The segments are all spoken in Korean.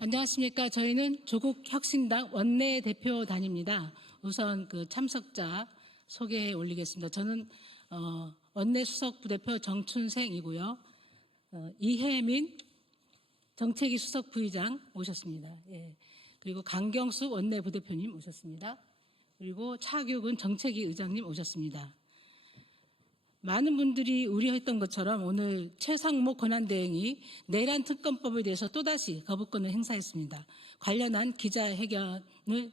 안녕하십니까. 저희는 조국 혁신당 원내 대표 단입니다. 우선 그 참석자 소개해 올리겠습니다. 저는 어, 원내 수석 부대표 정춘생이고요. 어, 이혜민 정책위 수석 부의장 오셨습니다. 예. 그리고 강경수 원내 부대표님 오셨습니다. 그리고 차규근 정책위 의장님 오셨습니다. 많은 분들이 우려했던 것처럼 오늘 최상목 권한대행이 내란 특검법에 대해서 또다시 거부권을 행사했습니다. 관련한 기자회견을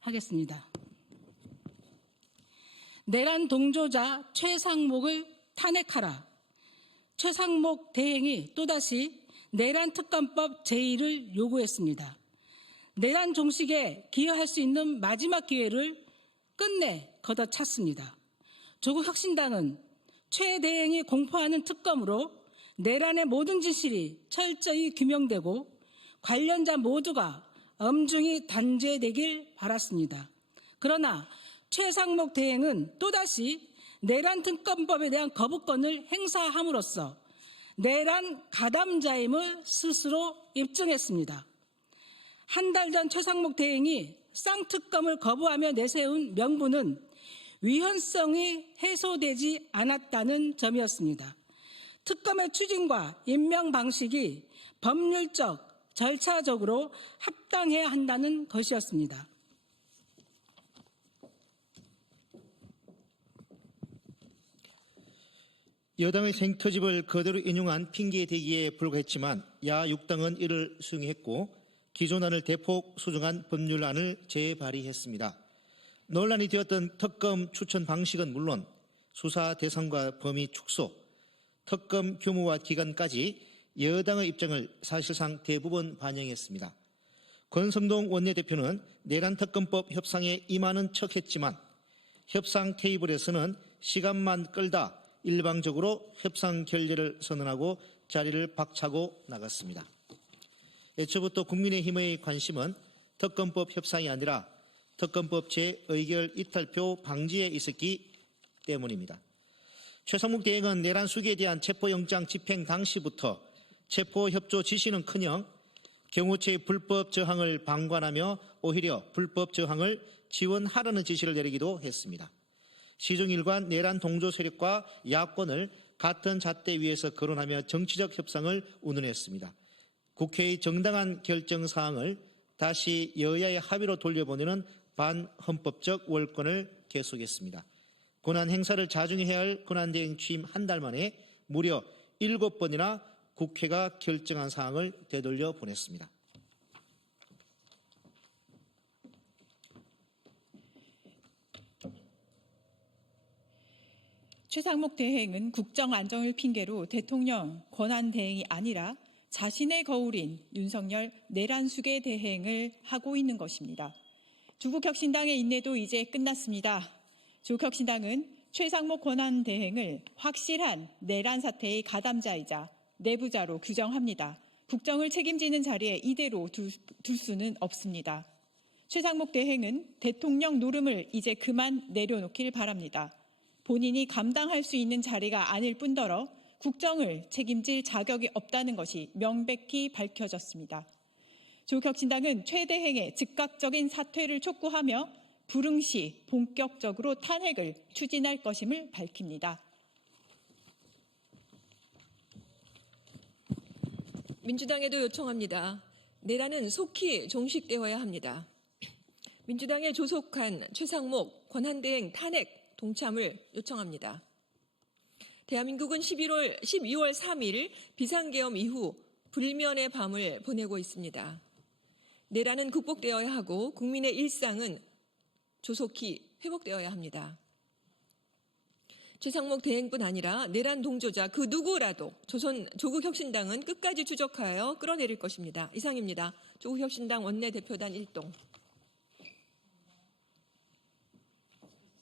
하겠습니다. 내란 동조자 최상목을 탄핵하라. 최상목 대행이 또다시 내란 특검법 제1을 요구했습니다. 내란 종식에 기여할 수 있는 마지막 기회를 끝내 걷어찼습니다. 조국 혁신당은 최 대행이 공포하는 특검으로 내란의 모든 진실이 철저히 규명되고 관련자 모두가 엄중히 단죄되길 바랐습니다. 그러나 최상목 대행은 또다시 내란 특검법에 대한 거부권을 행사함으로써 내란 가담자임을 스스로 입증했습니다. 한 달 전 최상목 대행이 쌍특검을 거부하며 내세운 명분은 위헌성이 해소되지 않았다는 점이었습니다. 특검의 추진과 임명 방식이 법률적, 절차적으로 합당해야 한다는 것이었습니다. 여당의 생터집을 그대로 인용한 핑계 대기에 불과했지만 야 6당은 이를 수용했고 기존안을 대폭 수정한 법률안을 재발의했습니다. 논란이 되었던 특검 추천 방식은 물론 수사 대상과 범위 축소, 특검 규모와 기간까지 여당의 입장을 사실상 대부분 반영했습니다. 권성동 원내대표는 내란 특검법 협상에 임하는 척했지만 협상 테이블에서는 시간만 끌다 일방적으로 협상 결렬을 선언하고 자리를 박차고 나갔습니다. 애초부터 국민의힘의 관심은 특검법 협상이 아니라 특검법 재의결 이탈표 방지에 있었기 때문입니다. 최상목 대행은 내란 수기에 대한 체포영장 집행 당시부터 체포협조 지시는커녕 경호처의 불법 저항을 방관하며 오히려 불법 저항을 지원하라는 지시를 내리기도 했습니다. 시종일관 내란 동조 세력과 야권을 같은 잣대 위에서 거론하며 정치적 협상을 운운했습니다. 국회의 정당한 결정 사항을 다시 여야의 합의로 돌려보내는 반헌법적 월권을 계속했습니다. 권한 행사를 자중히 해야 할 권한대행 취임 한 달 만에 무려 7번이나 국회가 결정한 사항을 되돌려 보냈습니다. 최상목 대행은 국정 안정을 핑계로 대통령 권한 대행이 아니라 자신의 거울인 윤석열 내란 수계 대행을 하고 있는 것입니다. 조국혁신당의 인내도 이제 끝났습니다. 조국혁신당은 최상목 권한 대행을 확실한 내란 사태의 가담자이자 내부자로 규정합니다. 국정을 책임지는 자리에 이대로 둘, 둘 수는 없습니다. 최상목 대행은 대통령 노름을 이제 그만 내려놓길 바랍니다. 본인이 감당할 수 있는 자리가 아닐 뿐더러 국정을 책임질 자격이 없다는 것이 명백히 밝혀졌습니다. 조국혁신당은 최대행의 즉각적인 사퇴를 촉구하며 불응시 본격적으로 탄핵을 추진할 것임을 밝힙니다. 민주당에도 요청합니다. 내란은 속히 종식되어야 합니다. 민주당에 조속한 최상목 권한대행 탄핵 동참을 요청합니다. 대한민국은 11월, 12월 3일 비상계엄 이후 불면의 밤을 보내고 있습니다. 내란은 극복되어야 하고 국민의 일상은 조속히 회복되어야 합니다. 최상목 대행뿐 아니라 내란 동조자 그 누구라도 조선 조국 혁신당은 끝까지 추적하여 끌어내릴 것입니다. 이상입니다. 조국 혁신당 원내대표단 일동